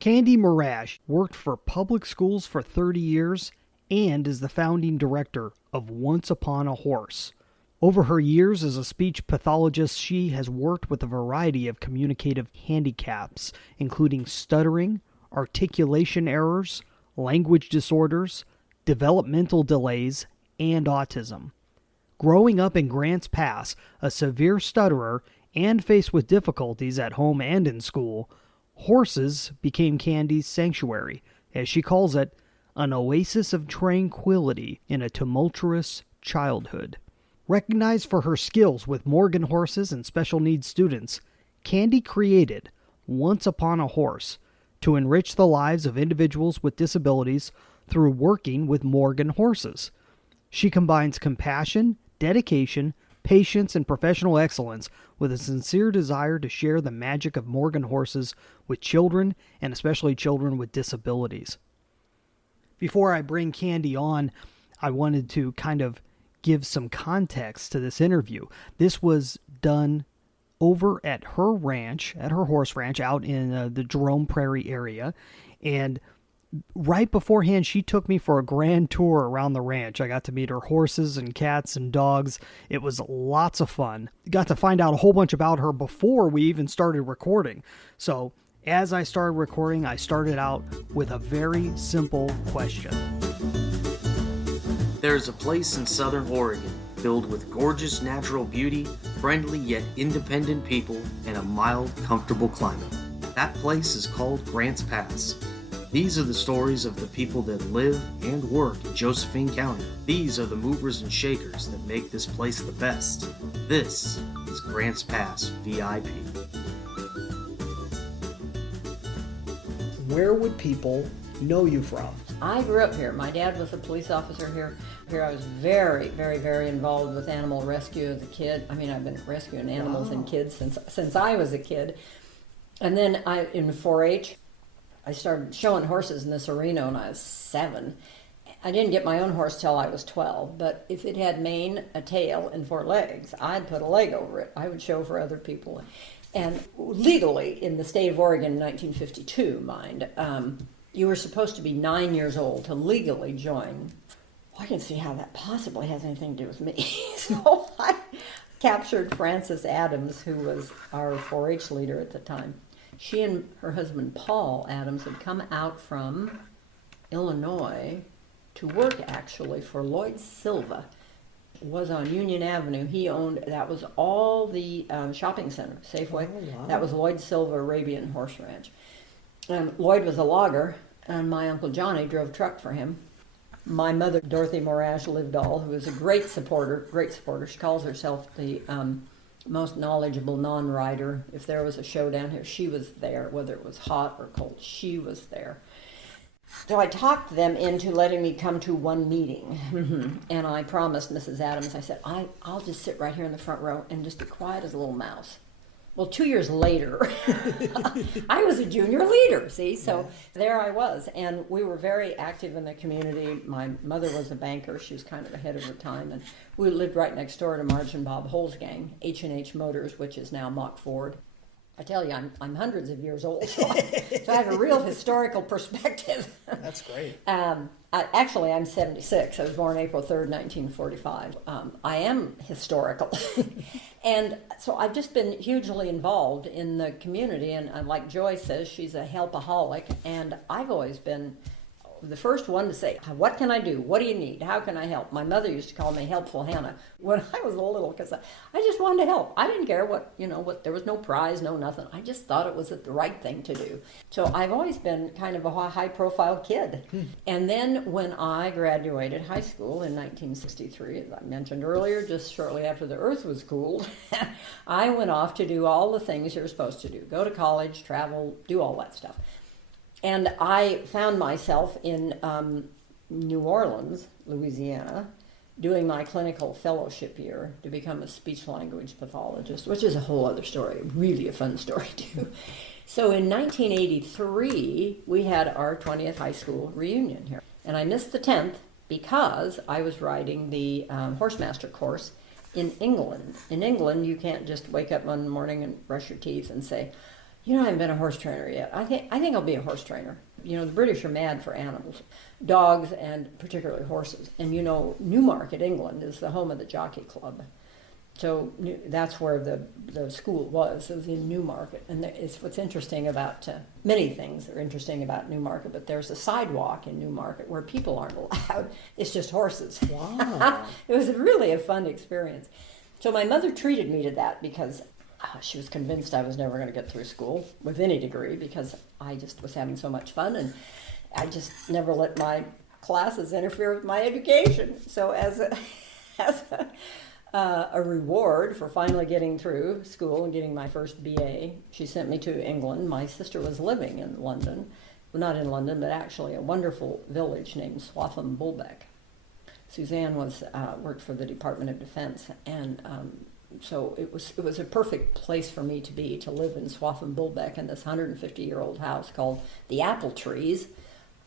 Candy Morasch worked for public schools for 30 years and is the founding director of Once Upon a Horse. Over her years as a speech pathologist, she has worked with a variety of communicative handicaps, including stuttering, articulation errors, language disorders, developmental delays, and autism. Growing up in Grants Pass, a severe stutterer, and faced with difficulties at home and in school, horses became Candy's sanctuary, as she calls it, an oasis of tranquility in a tumultuous childhood. Recognized for her skills with Morgan horses and special needs students, Candy created Once Upon a Horse to enrich the lives of individuals with disabilities through working with Morgan horses. She combines compassion, dedication, patience, and professional excellence with a sincere desire to share the magic of Morgan horses with children, and especially children with disabilities. Before I bring Candy on, I wanted to kind of give some context to this interview. This was done over at her ranch, at her horse ranch out in the Jerome Prairie area, and right beforehand, she took me for a grand tour around the ranch. I got to meet her horses and cats and dogs. It was lots of fun. Got to find out a whole bunch about her before we even started recording. So as I started recording, I started out with a very simple question. There's a place in Southern Oregon filled with gorgeous natural beauty, friendly yet independent people, and a mild, comfortable climate. That place is called Grants Pass. These are the stories of the people that live and work in Josephine County. These are the movers and shakers that make this place the best. This is Grants Pass VIP. Where would people know you from? I grew up here. My dad was a police officer here. Here I was very, very, very involved with animal rescue as a kid. I mean, I've been rescuing animals and kids since I was a kid. And then in 4-H, I started showing horses in this arena when I was 7. I didn't get my own horse till I was 12, but if it had mane, a tail, and 4 legs, I'd put a leg over it. I would show for other people. And legally, in the state of Oregon in 1952, mind, you were supposed to be 9 years old to legally join. Well, I can see how that possibly has anything to do with me. So I captured Frances Adams, who was our 4-H leader at the time. She and her husband, Paul Adams, had come out from Illinois to work, actually, for Lloyd Silva. It was on Union Avenue. He owned, that was all the shopping center, Safeway. Oh, wow. That was Lloyd Silva Arabian Horse Ranch. Lloyd was a logger, and my Uncle Johnny drove truck for him. My mother, Dorothy Morasch Livedall, who is a great supporter. She calls herself the most knowledgeable non-rider. If there was a show down here, she was there, whether it was hot or cold, she was there. So I talked them into letting me come to one meeting, and I promised Mrs. Adams, I said, I'll just sit right here in the front row and just be quiet as a little mouse. Well, 2 years later, I was a junior leader, see? So there I was, and we were very active in the community. My mother was a banker. She was kind of ahead of her time, and we lived right next door to Marge and Bob Hole's gang, H&H Motors, which is now Mock Ford. I tell you, I'm hundreds of years old, so I have a real historical perspective. That's great. Actually, I'm 76. I was born April 3rd, 1945. I am historical. And so I've just been hugely involved in the community, and like Joy says, she's a helpaholic, and I've always been the first one to say, what can I do? What do you need? How can I help? My mother used to call me Helpful Hannah when I was little, because I just wanted to help. I didn't care what, there was no prize, no nothing. I just thought it was the right thing to do. So I've always been kind of a high-profile kid. And then when I graduated high school in 1963, as I mentioned earlier, just shortly after the earth was cooled, I went off to do all the things you're supposed to do. Go to college, travel, do all that stuff. And I found myself in New Orleans, Louisiana, doing my clinical fellowship year to become a speech-language pathologist, which is a whole other story, really a fun story too. So in 1983, we had our 20th high school reunion here. And I missed the 10th because I was riding the horsemaster course in England. In England, you can't just wake up one morning and brush your teeth and say, I haven't been a horse trainer yet. I think I'll be a horse trainer. The British are mad for animals, dogs and particularly horses. And Newmarket, England, is the home of the Jockey Club. So that's where the school was. It was in Newmarket. And it's what's interesting about, many things are interesting about Newmarket, but there's a sidewalk in Newmarket where people aren't allowed. It's just horses. Wow. It was really a fun experience. So my mother treated me to that because she was convinced I was never going to get through school with any degree because I just was having so much fun, and I just never let my classes interfere with my education. So as a reward for finally getting through school and getting my first BA, she sent me to England. My sister was living in London, well, not in London, but actually a wonderful village named Swaffham Bulbeck. Suzanne worked for the Department of Defense, and so it was a perfect place for me to live in Swaffham Bulbeck in this 150-year-old house called the Apple Trees,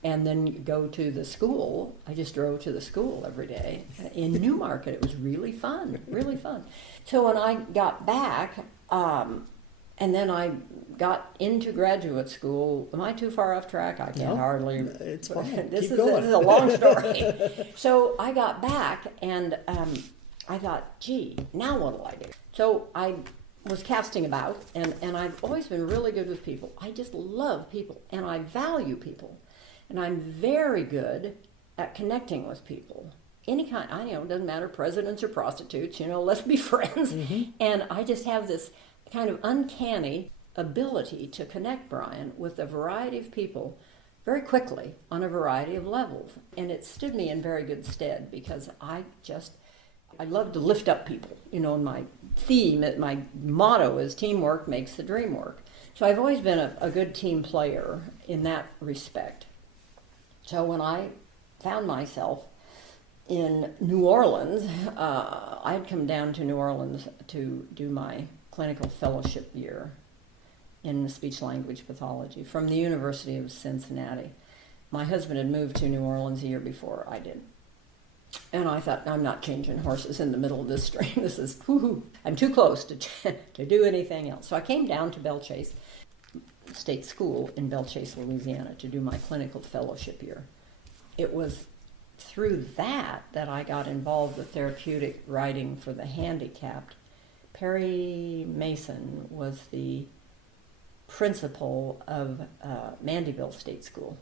and then go to the school. I just drove to the school every day in Newmarket. It was really fun, really fun. So when I got back, and then I got into graduate school. Am I too far off track? I can't hardly. It's fine. This Keep is going. a long story. So I got back, and I thought, gee, now what'll I do? So I was casting about, and I've always been really good with people. I just love people, and I value people. And I'm very good at connecting with people. Any kind, it doesn't matter, presidents or prostitutes, let's be friends. Mm-hmm. And I just have this kind of uncanny ability to connect, Brian, with a variety of people very quickly on a variety of levels. And it stood me in very good stead because I love to lift up people. And my theme, my motto is teamwork makes the dream work. So I've always been a good team player in that respect. So when I found myself in New Orleans, I had come down to New Orleans to do my clinical fellowship year in speech-language pathology from the University of Cincinnati. My husband had moved to New Orleans a year before I did. And I thought, I'm not changing horses in the middle of this stream. This is, I'm too close to do anything else. So I came down to Belchase State School in Belchase, Louisiana, to do my clinical fellowship year. It was through that I got involved with therapeutic writing for the Handicapped. Perry Mason was the principal of Mandeville State School,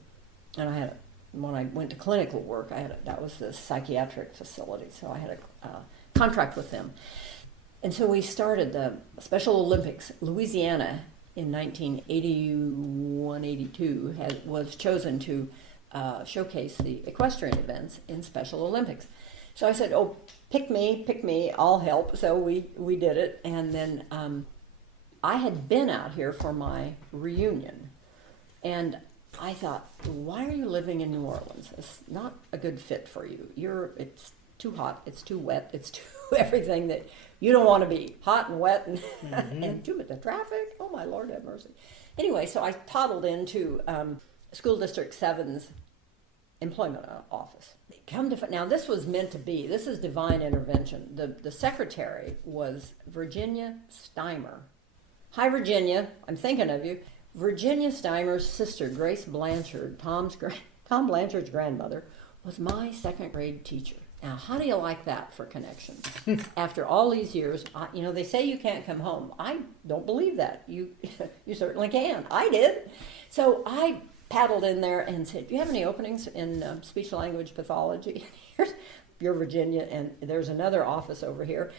and when I went to clinical work, that was the psychiatric facility, so I had a contract with them. And so we started the Special Olympics. Louisiana in 1981-82 was chosen to showcase the equestrian events in Special Olympics. So I said, pick me, I'll help. So we did it, and then I had been out here for my reunion, and I thought, why are you living in New Orleans? It's not a good fit for you. It's too hot, it's too wet, it's too everything that you don't want to be. Hot and wet and, mm-hmm. and too much the traffic. Oh my Lord, have mercy. Anyway, so I toddled into School District 7's employment office. Now this was meant to be. This is divine intervention. The secretary was Virginia Steimer. Hi, Virginia. I'm thinking of you. Virginia Steimer's sister, Grace Blanchard, Tom Blanchard's grandmother, was my second grade teacher. Now, how do you like that for connections? After all these years, they say you can't come home. I don't believe that. You certainly can. I did. So I paddled in there and said, do you have any openings in speech-language pathology? Here's your Virginia, and there's another office over here.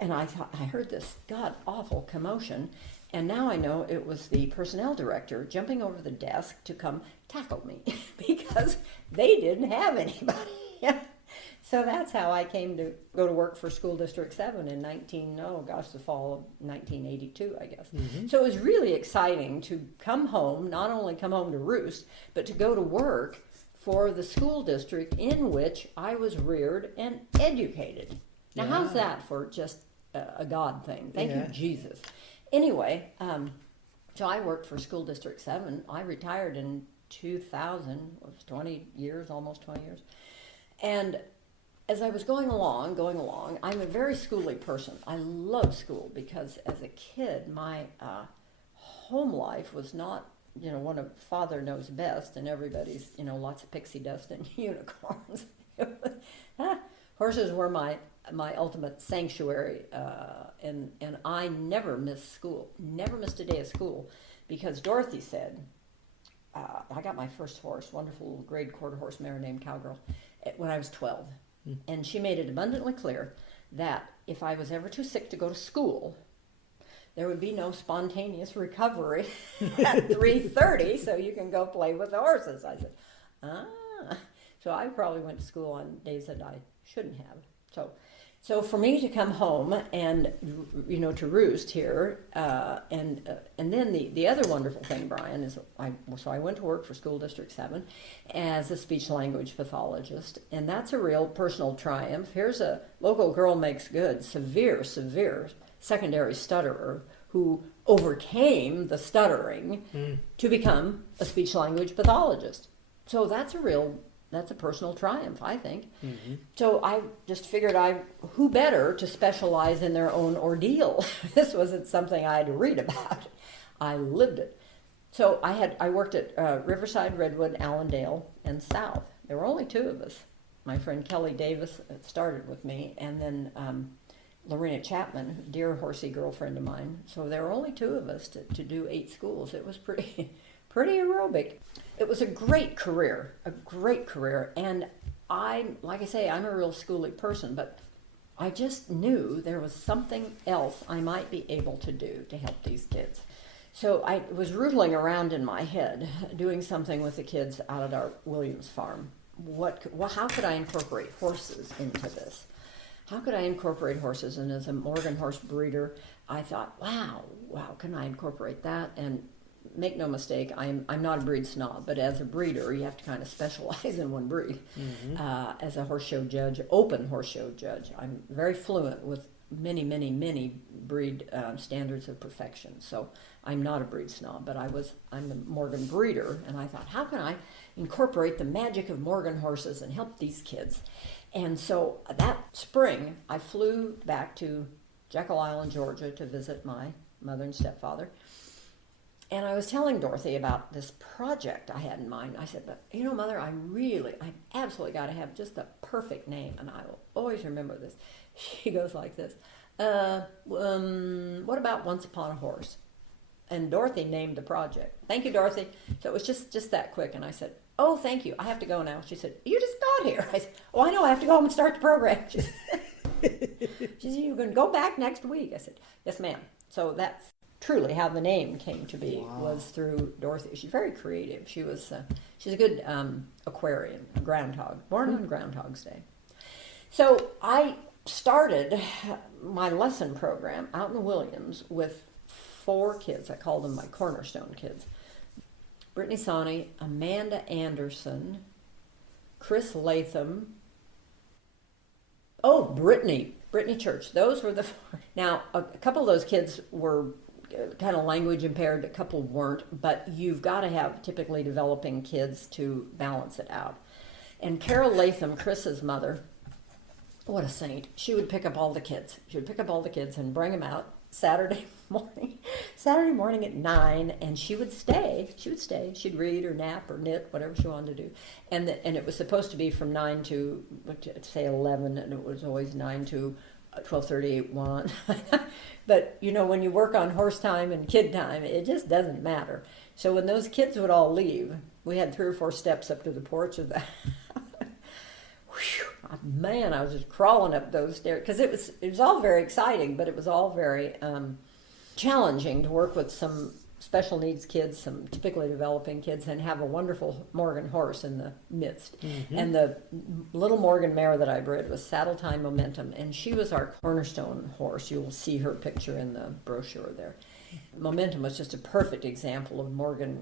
And I heard this god-awful commotion, and now I know it was the personnel director jumping over the desk to come tackle me because they didn't have anybody. So that's how I came to go to work for School District 7 in the fall of 1982, I guess. Mm-hmm. So it was really exciting to come home, not only come home to roost, but to go to work for the school district in which I was reared and educated. Now, how's that for just a God thing? Thank you, Jesus. Anyway, so I worked for School District 7. I retired in 2000. It was 20 years, almost 20 years. And as I was going along, I'm a very schooly person. I love school because as a kid, my home life was not, one of father knows best, and everybody's, lots of pixie dust and unicorns. Horses were my ultimate sanctuary, and I never missed school, never missed a day of school, because Dorothy said, I got my first horse, wonderful little grade quarter horse mare named Cowgirl, when I was 12. And she made it abundantly clear that if I was ever too sick to go to school, there would be no spontaneous recovery at 3:30, so you can go play with the horses. I said, So I probably went to school on days that I shouldn't have. So for me to come home and, to roost here, and then the other wonderful thing, Brian, is I went to work for School District 7 as a speech-language pathologist, and that's a real personal triumph. Here's a local girl makes good, severe secondary stutterer who overcame the stuttering to become a speech-language pathologist. So that's a personal triumph, I think. Mm-hmm. So I just figured who better to specialize in their own ordeal? This wasn't something I had to read about. I lived it. So I worked at Riverside, Redwood, Allendale, and South. There were only 2 of us. My friend Kelly Davis started with me, and then Lorena Chapman, a dear horsey girlfriend of mine. So there were only 2 of us to do 8 schools. It was pretty aerobic. It was a great career, and like I say, I'm a real schooly person, but I just knew there was something else I might be able to do to help these kids. So I was rootling around in my head, doing something with the kids out at our Williams farm. How could I incorporate horses into this? How could I incorporate horses? And as a Morgan horse breeder, I thought, wow, can I incorporate that? And make no mistake, I'm not a breed snob, but as a breeder, you have to kind of specialize in one breed. Mm-hmm. As a horse show judge, open horse show judge, I'm very fluent with many breed standards of perfection. So I'm not a breed snob, but I'm a Morgan breeder, and I thought, how can I incorporate the magic of Morgan horses and help these kids? And so that spring, I flew back to Jekyll Island, Georgia, to visit my mother and stepfather. And I was telling Dorothy about this project I had in mind. I said, but Mother, I absolutely got to have just the perfect name, and I will always remember this. She goes like this, what about Once Upon a Horse? And Dorothy named the project. Thank you, Dorothy. So it was just that quick, and I said, oh, thank you, I have to go now. She said, you just got here. I said, oh, I know, I have to go home and start the program. She said, you're going to go back next week. I said, yes, ma'am. So that's truly how the name came to be. Wow. Was through Dorothy. She's very creative. She's a good aquarian, a groundhog, born on Groundhog's Day. So I started my lesson program out in the Williams with 4 kids. I called them my cornerstone kids. Brittany Sonny, Amanda Anderson, Chris Latham. Oh, Brittany Church. Those were the 4. Now, a couple of those kids were kind of language impaired, a couple weren't, but you've got to have typically developing kids to balance it out. And Carol Latham, Chris's mother, what a saint. She would pick up all the kids. She would pick up all the kids and bring them out Saturday morning at 9, and she would stay. She'd read or nap or knit, whatever she wanted to do. And it was supposed to be from 9 to, say, 11, and it was always 9 to 12:30, 1. But when you work on horse time and kid time, it just doesn't matter. So when those kids would all leave, we had 3 or 4 steps up to the porch of the man, I was just crawling up those stairs, because it was all very exciting, but it was all very challenging to work with some special needs kids, some typically developing kids, and have a wonderful Morgan horse in the midst. Mm-hmm. And the little Morgan mare that I bred was Saddle Time Momentum, and she was our cornerstone horse. You will see her picture in the brochure there. Momentum was just a perfect example of Morgan,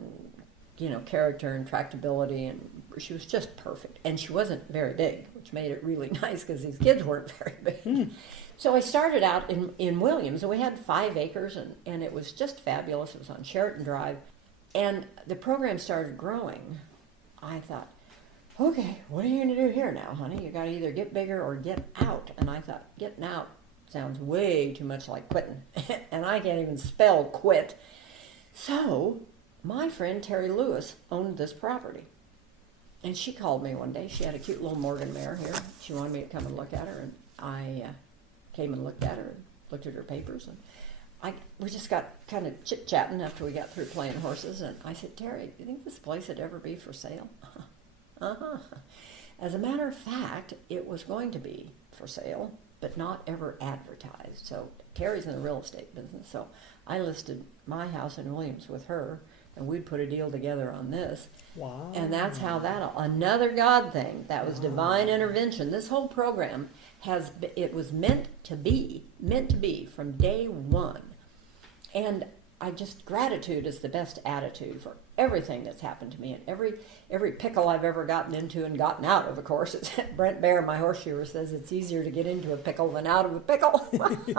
character and tractability, and she was just perfect. And she wasn't very big, which made it really nice because these kids weren't very big. So I started out in Williams, and we had 5 acres, and it was just fabulous. It was on Sheraton Drive, and the program started growing. I thought, okay, what are you going to do here now, honey? You got to either get bigger or get out. And I thought, getting out sounds way too much like quitting, and I can't even spell quit. So my friend Terry Lewis owned this property. And she called me one day. She had a cute little Morgan mare here. She wanted me to come and look at her, and I came and looked at her and looked at her papers. And we just got kind of chit-chatting after we got through playing horses. And I said, Terry, do you think this place would ever be for sale? Uh-huh. As a matter of fact, it was going to be for sale, but not ever advertised. So Terry's in the real estate business. So I listed my house in Williams with her, and we'd put a deal together on this. Wow. And that's how another God thing. That was divine intervention. This whole program it was meant to be from day one. And gratitude is the best attitude for everything that's happened to me, and every pickle I've ever gotten into and gotten out of course. Brent Bear, my horseshoer, says it's easier to get into a pickle than out of a pickle. And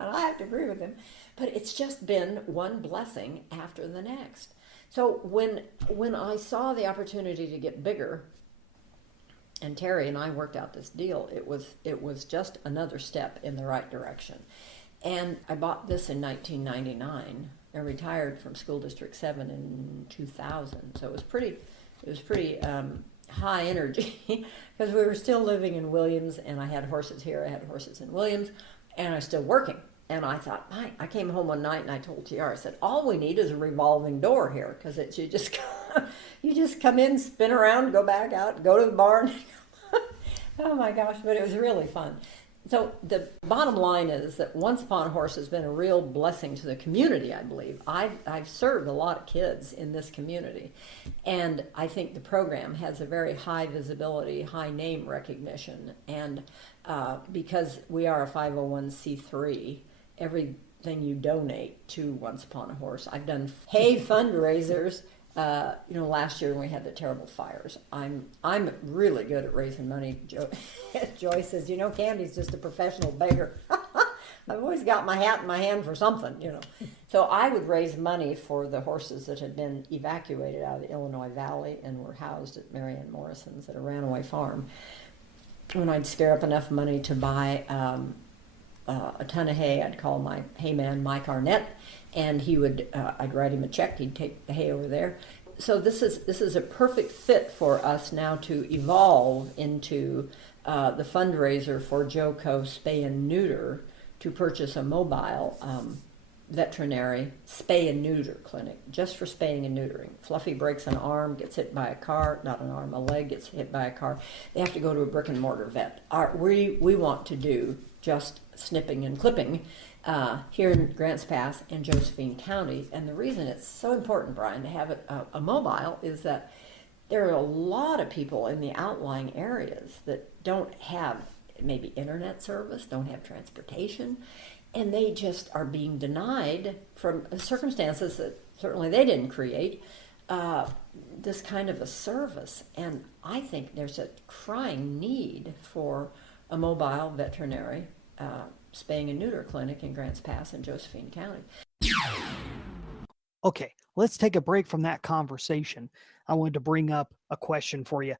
I have to agree with him. But it's just been one blessing after the next. So when I saw the opportunity to get bigger, and Terry and I worked out this deal, it was just another step in the right direction. And I bought this in 1999 and retired from School District 7 in 2000. So it was pretty high energy because we were still living in Williams, and I had horses here, I had horses in Williams, and I was still working. And I thought, I came home one night and I told TR, I said, all we need is a revolving door here, because you just come in, spin around, go back out, go to the barn. Oh my gosh, but it was really fun. So the bottom line is that Once Upon a Horse has been a real blessing to the community, I believe. I've served a lot of kids in this community, and I think the program has a very high visibility, high name recognition, and because we are a 501c3, everything you donate to Once Upon a Horse. I've done hay fundraisers. Last year when we had the terrible fires, I'm really good at raising money. Joy says, Candy's just a professional beggar. I've always got my hat in my hand for something, So I would raise money for the horses that had been evacuated out of the Illinois Valley and were housed at Marianne Morrison's at a Ranaway farm. When I'd scare up enough money to buy a ton of hay, I'd call my hayman Mike Arnett, and he would I'd write him a check. He'd take the hay over there. So this is a perfect fit for us now to evolve into the fundraiser for JOCO Spay and Neuter to purchase a mobile veterinary spay and neuter clinic just for spaying and neutering. Fluffy breaks an arm, gets hit by a car, not an arm, a leg gets hit by a car. They have to go to a brick and mortar vet. We want to do just snipping and clipping here in Grants Pass and Josephine County. And the reason it's so important, Brian, to have a mobile is that there are a lot of people in the outlying areas that don't have maybe internet service, don't have transportation, and they just are being denied from circumstances that certainly they didn't create this kind of a service. And I think there's a crying need for a mobile veterinary spaying and neuter clinic in Grants Pass and Josephine County. Okay, let's take a break from that conversation. I wanted to bring up a question for you.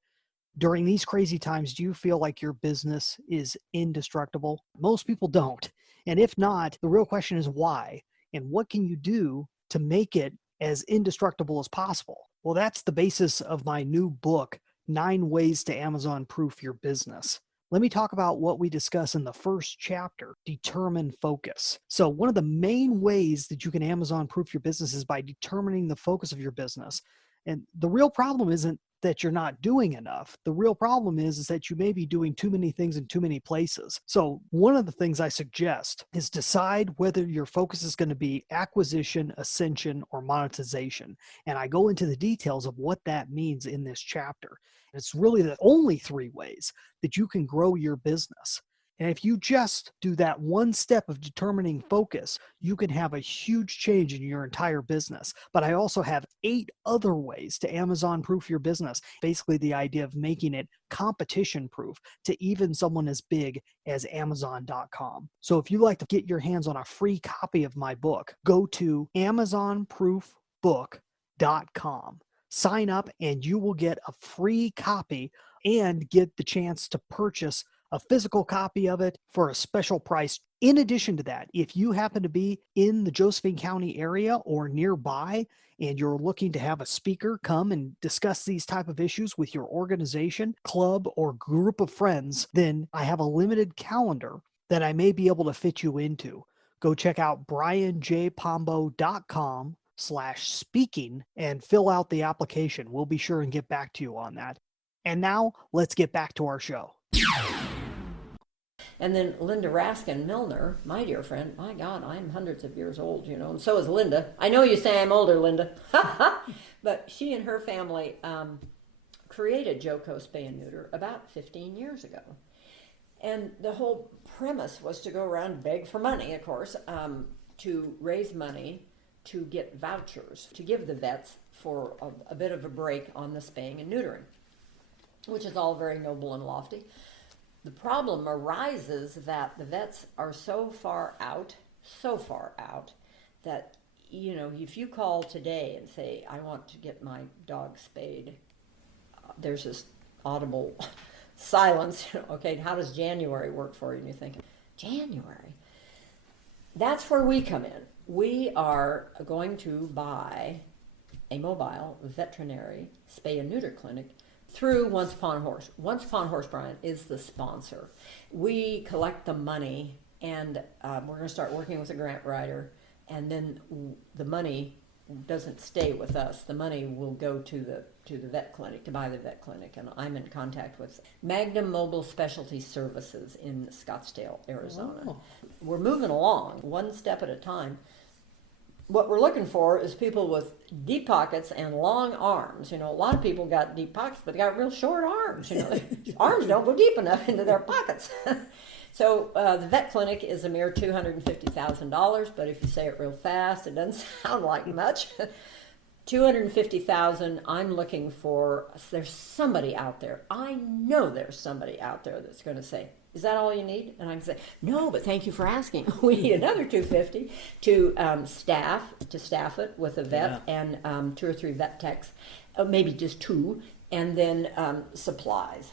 During these crazy times, do you feel like your business is indestructible? Most people don't. And if not, the real question is why? And what can you do to make it as indestructible as possible? Well, that's the basis of my new book, 9 Ways to Amazon Proof Your Business. Let me talk about what we discuss in the first chapter, determine focus. So one of the main ways that you can Amazon proof your business is by determining the focus of your business. And the real problem isn't that you're not doing enough. The real problem is that you may be doing too many things in too many places. So one of the things I suggest is decide whether your focus is going to be acquisition, ascension, or monetization. And I go into the details of what that means in this chapter. It's really the only 3 ways that you can grow your business. And if you just do that one step of determining focus, you can have a huge change in your entire business. But I also have 8 other ways to Amazon proof your business. Basically the idea of making it competition proof to even someone as big as Amazon.com. So if you'd like to get your hands on a free copy of my book, go to AmazonProofBook.com. Sign up and you will get a free copy and get the chance to purchase a physical copy of it for a special price. In addition to that, if you happen to be in the Josephine County area or nearby and you're looking to have a speaker come and discuss these type of issues with your organization, club, or group of friends, then I have a limited calendar that I may be able to fit you into. Go check out brianjpombo.com/speaking and fill out the application. We'll be sure and get back to you on that. And now let's get back to our show. And then Linda Raskin Milner, my dear friend, my God, I'm hundreds of years old, and so is Linda. I know you say I'm older, Linda. But she and her family created JOCO Spay and Neuter about 15 years ago. And the whole premise was to go around and beg for money, of course, to raise money to get vouchers, to give the vets for a bit of a break on the spaying and neutering, which is all very noble and lofty. The problem arises that the vets are so far out, that, if you call today and say, I want to get my dog spayed, there's this audible silence. Okay, how does January work for you? And you're thinking, January? That's where we come in. We are going to buy a mobile veterinary spay and neuter clinic through Once Upon a Horse. Once Upon a Horse, Brian, is the sponsor. We collect the money, and we're going to start working with a grant writer, and then the money doesn't stay with us. The money will go to the vet clinic, to buy the vet clinic, and I'm in contact with Magnum Mobile Specialty Services in Scottsdale, Arizona. Oh. We're moving along one step at a time. What we're looking for is people with deep pockets and long arms. A lot of people got deep pockets, but they got real short arms. Arms don't go deep enough into their pockets. So the vet clinic is a mere $250,000, but if you say it real fast, it doesn't sound like much. $250,000. I'm looking for. There's somebody out there. I know there's somebody out there that's going to say, "Is that all you need?" And I can say, "No, but thank you for asking. We need another $250 to staff it with a vet and 2 or 3 vet techs, maybe just 2, and then supplies."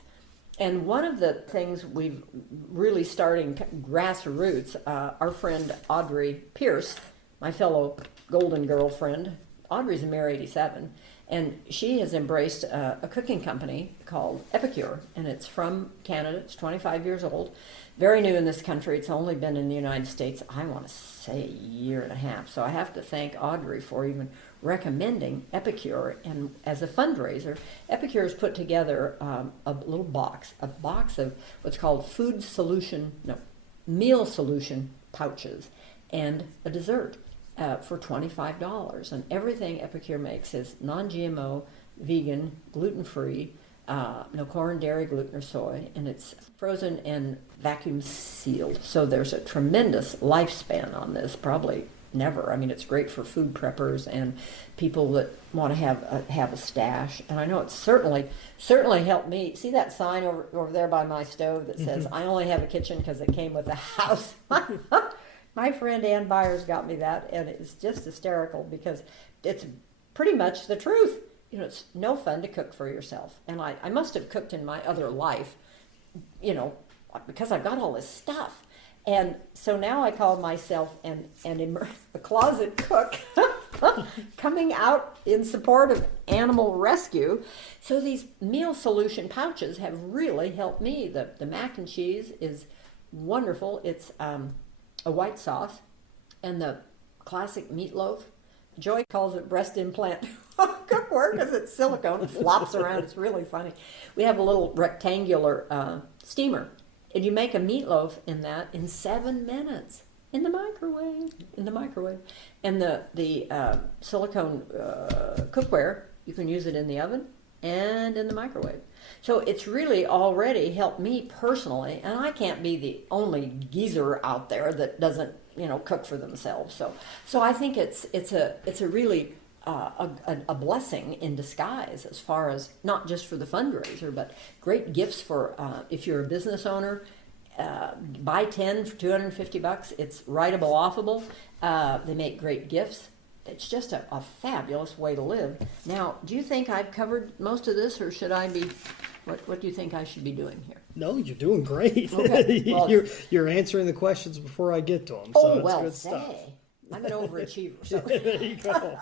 And one of the things we've really starting grassroots, our friend Audrey Pierce, my fellow Golden Girlfriend, Audrey's a Mare 87, and she has embraced a cooking company called Epicure, and it's from Canada. It's 25 years old, very new in this country. It's only been in the United States, I want to say, a year and a half. So I have to thank Audrey for even recommending Epicure. And as a fundraiser, Epicure has put together a little box, of what's called meal solution pouches and a dessert. For $25, and everything Epicure makes is non-GMO, vegan, gluten-free, no corn, dairy, gluten, or soy, and it's frozen and vacuum sealed. So there's a tremendous lifespan on this, probably never. I mean, it's great for food preppers and people that want to have a stash. And I know it's certainly helped me. See that sign over there by my stove that says, "I only have a kitchen because it came with a house." My friend Ann Byers got me that, and it's just hysterical because it's pretty much the truth. It's no fun to cook for yourself. And I must have cooked in my other life, because I've got all this stuff. And so now I call myself a closet cook, coming out in support of animal rescue. So these meal solution pouches have really helped me. The mac and cheese is wonderful. It's a white sauce, and the classic meatloaf. Joy calls it breast implant cookware because it's silicone. It flops around. It's really funny. We have a little rectangular steamer, and you make a meatloaf in that in 7 minutes in the microwave. And the silicone cookware, you can use it in the oven and in the microwave. So it's really already helped me personally, and I can't be the only geezer out there that doesn't, cook for themselves. So I think it's a really a blessing in disguise, as far as not just for the fundraiser, but great gifts for if you're a business owner. Buy 10 for $250. It's writable, offable. They make great gifts. It's just a fabulous way to live. Now, do you think I've covered most of this, or should I be What do you think I should be doing here? No, you're doing great. Okay, well, you're answering the questions before I get to them. Oh, So well, it's good stuff. I'm an overachiever. So. There you go.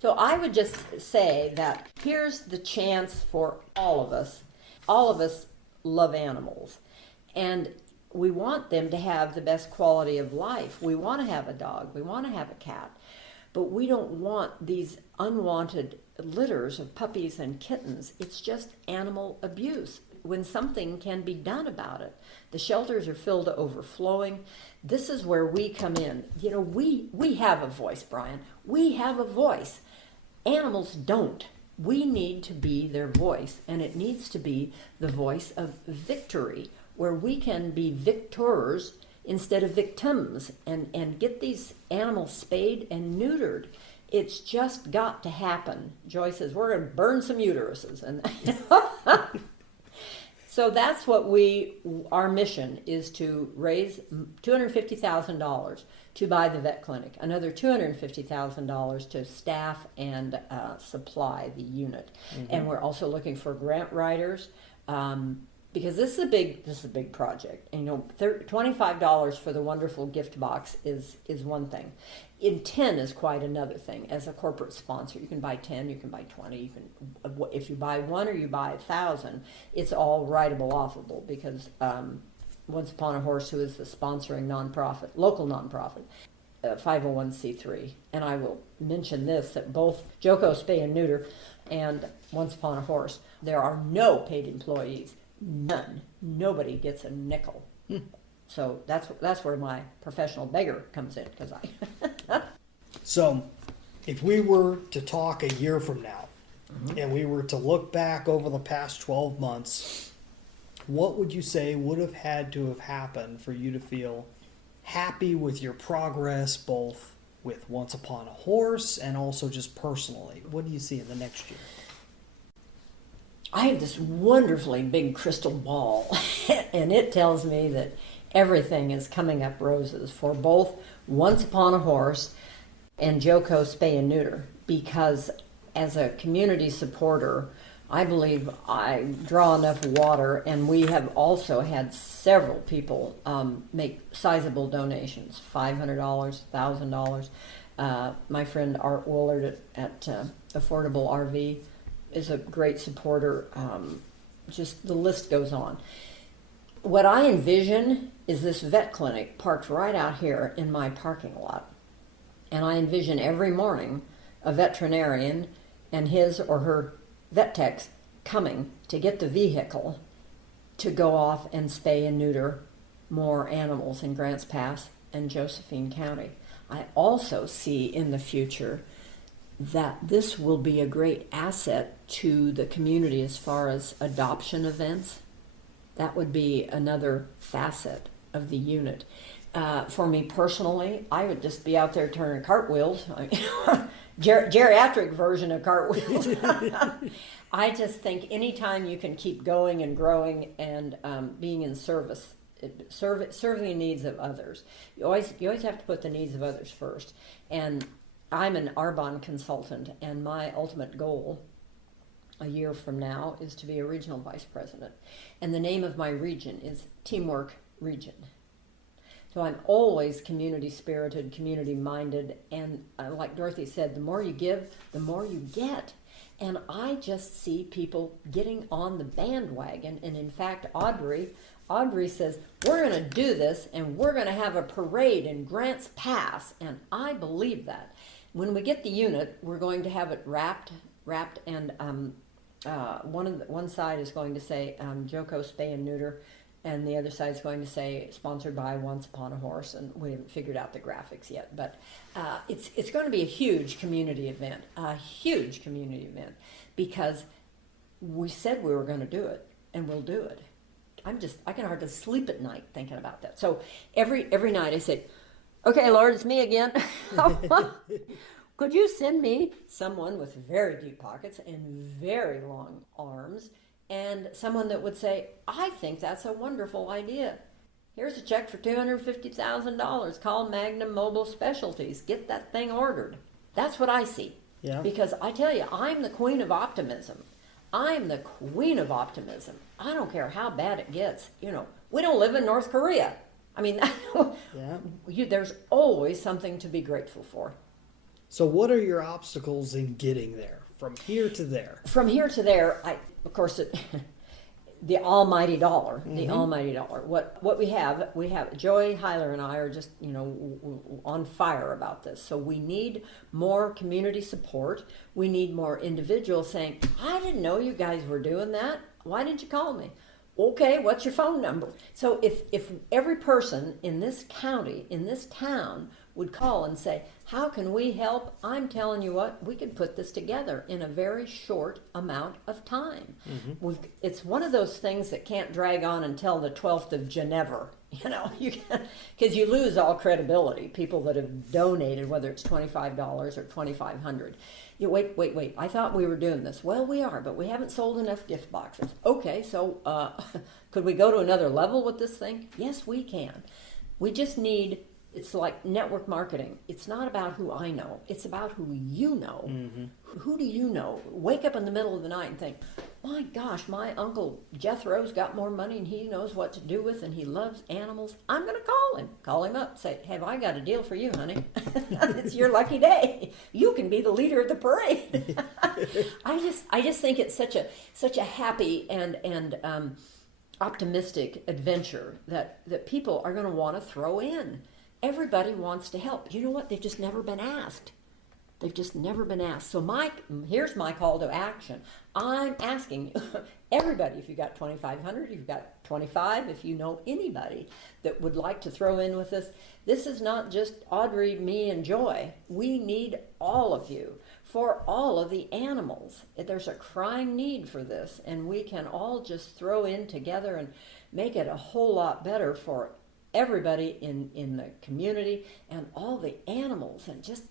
So I would just say that here's the chance for all of us. All of us love animals, and we want them to have the best quality of life. We want to have a dog. We want to have a cat. But we don't want these unwanted litters of puppies and kittens. It's just animal abuse when something can be done about it. The shelters are filled to overflowing. This is where we come in. You know, we have a voice, Brian. We have a voice. Animals don't. We need to be their voice, and it needs to be the voice of victory, where we can be victors instead of victims, and get these animals spayed and neutered. It's just got to happen. Joy says, we're going to burn some uteruses. And so that's what our mission is, to raise $250,000 to buy the vet clinic, another $250,000 to staff and supply the unit. Mm-hmm. And we're also looking for grant writers, because this is a big project. And, you know, $25 for the wonderful gift box is one thing. In 10 is quite another thing. As a corporate sponsor, you can buy 10, you can buy 20. You can, if you buy one or you buy 1,000, it's all writable offable, because Once Upon a Horse, who is the sponsoring nonprofit, local nonprofit, 501c3, and I will mention this, that both JOCO, Spay, and Neuter, and Once Upon a Horse, there are no paid employees. None. Nobody gets a nickel. So that's where my professional beggar comes in, because I. So, if we were to talk a year from now, mm-hmm. and we were to look back over the past 12 months, what would you say would have had to have happened for you to feel happy with your progress, both with Once Upon a Horse and also just personally? What do you see in the next year? I have this wonderfully big crystal ball, and it tells me that everything is coming up roses for both Once Upon a Horse and JOCO, Spay, and Neuter, because as a community supporter, I believe I draw enough water, and we have also had several people make sizable donations, $500, $1,000. My friend Art Woolard at Affordable RV is a great supporter. Just the list goes on. What I envision is this vet clinic parked right out here in my parking lot. And I envision every morning a veterinarian and his or her vet techs coming to get the vehicle to go off and spay and neuter more animals in Grants Pass and Josephine County. I also see in the future that this will be a great asset to the community as far as adoption events. That would be another facet of the unit. For me personally, I would just be out there turning cartwheels. Geriatric version of cartwheels. I just think anytime you can keep going and growing and being in service, serving the needs of others. You always have to put the needs of others first. And I'm an Arbonne consultant, and my ultimate goal a year from now is to be a regional vice president. And the name of my region is Teamwork Region. So I'm always community spirited, community minded, and like Dorothy said, the more you give, the more you get. And I just see people getting on the bandwagon. And in fact, Audrey says, we're going to do this, and we're going to have a parade in Grants Pass. And I believe that. When we get the unit, we're going to have it wrapped, and one side is going to say JOCO, Spay, and Neuter, and the other side is going to say sponsored by Once Upon a Horse, and we haven't figured out the graphics yet. But it's going to be a huge community event, because we said we were going to do it, and we'll do it. I can hardly sleep at night thinking about that. So every night I say, okay, Lord, it's me again. Could you send me someone with very deep pockets and very long arms, and someone that would say, I think that's a wonderful idea. Here's a check for $250,000. Call Magnum Mobile Specialties. Get that thing ordered. That's what I see. Yeah. Because I tell you, I'm the queen of optimism. I'm the queen of optimism. I don't care how bad it gets. We don't live in North Korea. I mean, there's always something to be grateful for. So what are your obstacles in getting there, from here to there? From here to there, of course, the almighty dollar, the almighty dollar. What we have, Joy Heiler and I are just, on fire about this. So we need more community support. We need more individuals saying, I didn't know you guys were doing that. Why didn't you call me? Okay, what's your phone number? So if every person in this county, in this town, would call and say, how can we help? I'm telling you what, we could put this together in a very short amount of time. It's one of those things that can't drag on until the 12th of Geneva, because you lose all credibility. People that have donated, whether it's $25 or $2,500. Wait, I thought we were doing this. Well, we are, but we haven't sold enough gift boxes. Okay, so could we go to another level with this thing? Yes, we can. We just need, it's like network marketing. It's not about who I know. It's about who you know. Who do you know? Wake up in the middle of the night and think, my gosh, my Uncle Jethro's got more money and he knows what to do with and he loves animals. I'm going to call him. Call him up. Say, have I got a deal for you, honey? It's your lucky day. You can be the leader of the parade. I just think it's such a happy and optimistic adventure that people are going to want to throw in. Everybody wants to help. You know what? They've just never been asked. They've just never been asked. So here's my call to action. I'm asking everybody, if you've got 2,500, you've got 25, if you know anybody that would like to throw in with us. This is not just Audrey, me, and Joy. We need all of you for all of the animals. There's a crying need for this, and we can all just throw in together and make it a whole lot better for everybody in the community and all the animals. And just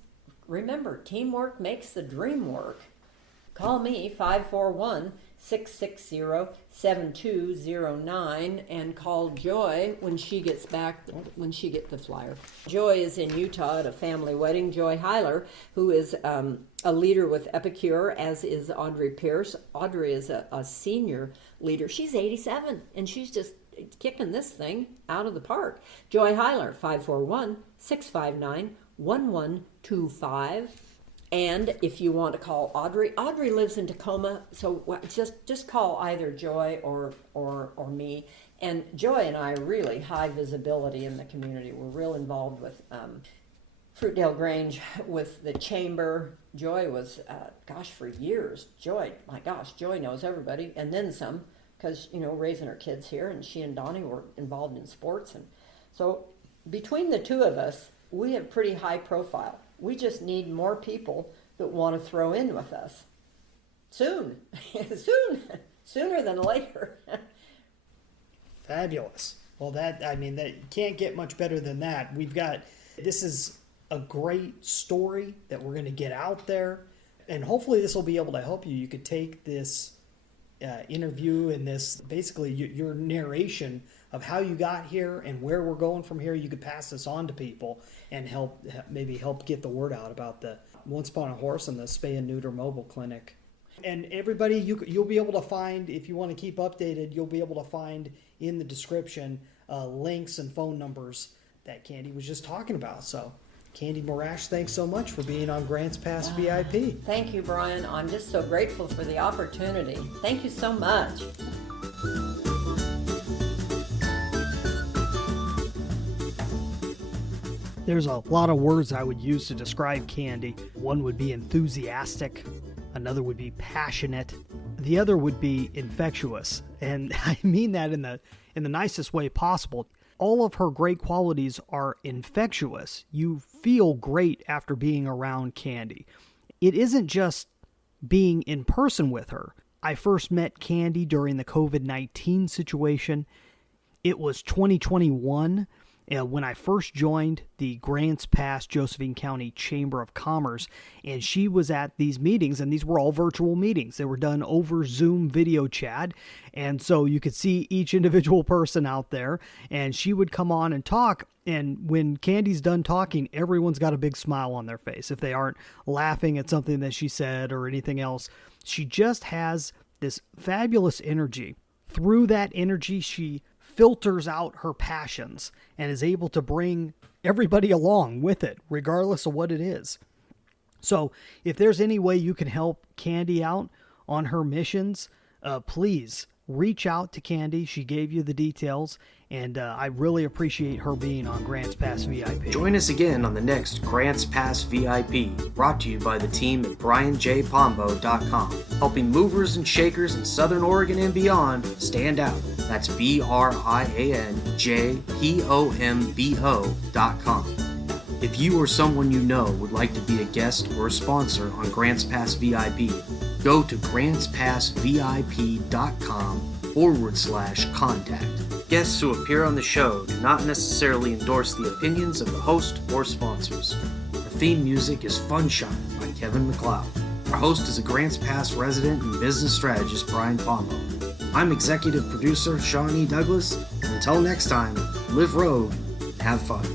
remember, teamwork makes the dream work. Call me, 541-660-7209, and call Joy when she gets the flyer. Joy is in Utah at a family wedding. Joy Heiler, who is a leader with Epicure, as is Audrey Pierce. Audrey is a senior leader. She's 87, and she's just kicking this thing out of the park. Joy Heiler, 541-659-1125. And if you want to call Audrey lives in Tacoma, so just call either Joy or me. And Joy and I are really high visibility in the community. We're real involved with Fruitdale Grange, with the chamber. Joy was, for years. Joy knows everybody, and then some, because, raising her kids here, and she and Donnie were involved in sports. And so between the two of us, we have pretty high profile. We just need more people that want to throw in with us. Soon. Sooner than later. Fabulous. Well, that can't get much better than that. This is a great story that we're going to get out there, and hopefully this will be able to help you. You could take this interview and this, basically your narration of how you got here and where we're going from here. You could pass this on to people and help get the word out about the Once Upon a Horse and the Spay and Neuter mobile clinic. And everybody, you'll be able to find, if you want to keep updated, you'll be able to find in the description links and phone numbers that Candy was just talking about. So Candy Morasch, thanks so much for being on Grants Pass VIP. Thank you, Brian. I'm just so grateful for the opportunity. Thank you so much. There's a lot of words I would use to describe Candy. One would be enthusiastic, another would be passionate, the other would be infectious. And I mean that in the nicest way possible. All of her great qualities are infectious. You feel great after being around Candy. It isn't just being in person with her. I first met Candy during the COVID-19 situation. It was 2021 when I first joined the Grants Pass Josephine County Chamber of Commerce, and she was at these meetings, and these were all virtual meetings. They were done over Zoom video chat, and so you could see each individual person out there, and she would come on and talk, and when Candy's done talking, everyone's got a big smile on their face. If they aren't laughing at something that she said or anything else, she just has this fabulous energy. Through that energy, she filters out her passions and is able to bring everybody along with it, regardless of what it is. So if there's any way you can help Candy out on her missions, please reach out to Candy. She gave you the details, and I really appreciate her being on Grants Pass VIP. Join us again on the next Grants Pass VIP, brought to you by the team at BrianJPombo.com, helping movers and shakers in Southern Oregon and beyond stand out. That's BrianJPombo.com. If you or someone you know would like to be a guest or a sponsor on Grants Pass VIP, go to grantspassvip.com/contact. Guests who appear on the show do not necessarily endorse the opinions of the host or sponsors. The theme music is Funshine by Kevin MacLeod. Our host is a Grants Pass resident and business strategist, Brian Pombo. I'm executive producer Sean E. Douglas. Until next time, live rogue and have fun.